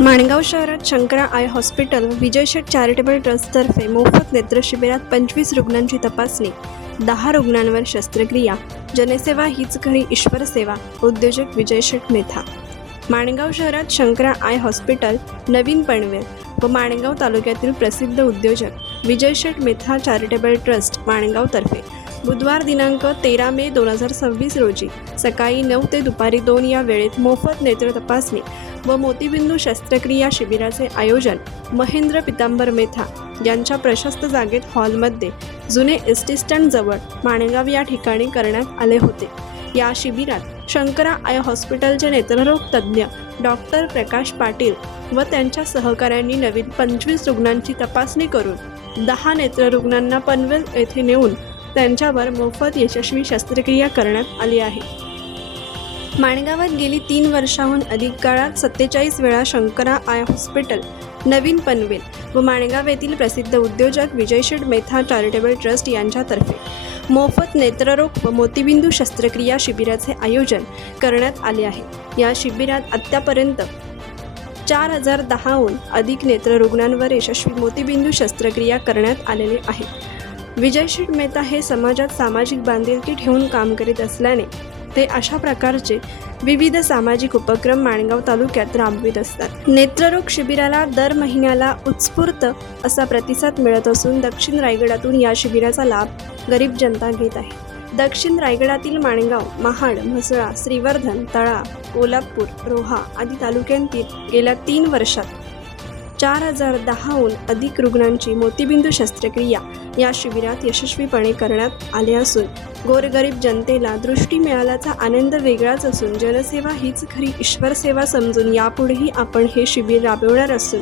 माणगाव शहरात Shankara I hospital व विजय शेठ charitable ट्रस्टतर्फे मोफत नेत्र शिबिरात 25 रुग्णांची तपासणी, 10 रुग्णांवर शस्त्रक्रिया, जनसेवा हीच खरी ईश्वर सेवा, उद्योजक विजय शेठ मेथा। माणगाव शहरात शंकरा आय हॉस्पिटल, नवीन पनवेल व माणगाव तालुक्यातील प्रसिद्ध उद्योजक विजय शेठ मेथा चॅरिटेबल ट्रस्ट माणगावतर्फे बुधवार दिनांक 13 मे 2026 रोजी सकाळी 9 ते दुपारी 2 या वेळेत मोफत नेत्र तपासणी व मोतीबिंदू शस्त्रक्रिया शिबिराचे आयोजन महेंद्र पितांबर मेथा यांच्या प्रशस्त जागेत हॉलमध्ये जुने एसटी स्टँड जवळ माणगाव या ठिकाणी करण्यात आले होते। या शिबिरात शंकरा आय हॉस्पिटलचे नेत्ररोग तज्ज्ञ डॉक्टर प्रकाश पाटील व त्यांच्या सहकाऱ्यांनी नवीन 25 रुग्णांची तपासणी करून 10 नेत्ररुग्णांना पनवेल येथे नेऊन त्यांच्यावर मोफत यशस्वी शस्त्रक्रिया करण्यात आली आहे। माणगावात गेली 3 वर्षांहून अधिक काळात 47 वेळा शंकरा आय हॉस्पिटल, नवीन पनवेल व माणगाव येथील प्रसिद्ध उद्योजक विजय शेठ मेथा चॅरिटेबल ट्रस्ट यांच्यातर्फे मोफत नेत्ररोग व मोतीबिंदू शस्त्रक्रिया शिबिराचे आयोजन करण्यात आले आहे। या शिबिरात आत्तापर्यंत 4010हून अधिक नेत्ररुग्णांवर यशस्वी मोतीबिंदू शस्त्रक्रिया करण्यात आलेली आहे। विजय शेठ मेथा हे समाजात सामाजिक बांधिलकी ठेवून काम करीत असल्याने ते अशा प्रकारचे विविध सामाजिक उपक्रम माणगाव तालुक्यात राबवित असतात। नेत्ररोग शिबिराला दर महिन्याला उत्स्फूर्त असा प्रतिसाद मिळत असून दक्षिण रायगडातून या शिबिराचा लाभ गरीब जनता घेत आहे। दक्षिण रायगडातील माणगाव, महाड, म्हसळा, श्रीवर्धन, तळा, कोल्हापूर, रोहा आदी तालुक्यांतील गेल्या 3 वर्षात 4010हून अधिक रुग्णांची मोतीबिंदू शस्त्रक्रिया या शिबिरात यशस्वीपणे करण्यात आले असून गोरगरीब जनतेला दृष्टी मिळाल्याचा आनंद वेगळाच असून जनसेवा हीच खरी ईश्वर सेवा समजून यापुढेही आपण हे शिबिर राबवणार असून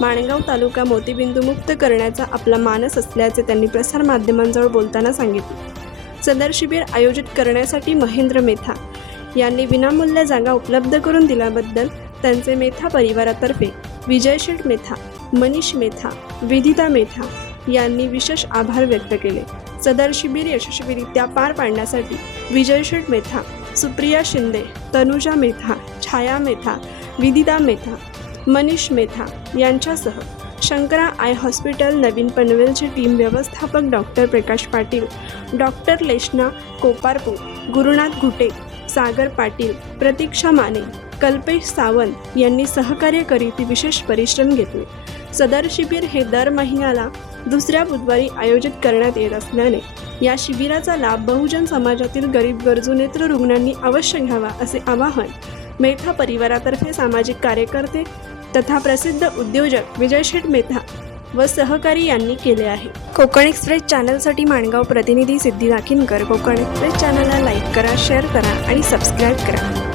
माणगाव तालुका मोतीबिंदू मुक्त करण्याचा आपला मानस असल्याचे त्यांनी प्रसार माध्यमांजवळ बोलताना सांगितले। सदर शिबिर आयोजित करण्यासाठी महेंद्र मेथा यांनी विनामूल्य जागा उपलब्ध करून दिल्याबद्दल त्यांचे मेथा परिवारातर्फे विजय शेठ मेथा, मनीष मेथा, विदिता मेथा यांनी विशेष आभार व्यक्त केले। सदर शिबिर यशस्वीरित्या पार पाडण्यासाठी विजय शेठ मेथा, सुप्रिया शिंदे, तनुजा मेथा, छाया मेथा, विदिता मेथा, मनीष मेथा यांच्यासह Shankara I hospital, Naveen पनवेलची team व्यवस्थापक डॉक्टर प्रकाश पाटील, डॉक्टर लेशना कोपारपूर, गुरुनाथ घुटे, सागर पाटील, प्रतीक्षा माने, कल्पेश सावंत यांनी सहकार्य करीत विशेष परिश्रम घेतले। सदर शिबिर हे दर महिन्याला दुसऱ्या बुधवारी आयोजित करण्यात येत असल्याने या शिबिराचा लाभ बहुजन समाजातील गरीब गरजू नेत्ररुग्णांनी अवश्य घ्यावा असे आवाहन मेथा परिवारातर्फे सामाजिक कार्यकर्ते तथा प्रसिद्ध उद्योजक विजय शेठ मेथा व सहकारी यांनी केले आहे। कोकण एक्सप्रेस चॅनलसाठी माणगाव प्रतिनिधी सिद्धी दाखिनकर। कोकण एक्सप्रेस चॅनलला लाईक करा, शेअर करा आणि सबस्क्राईब करा।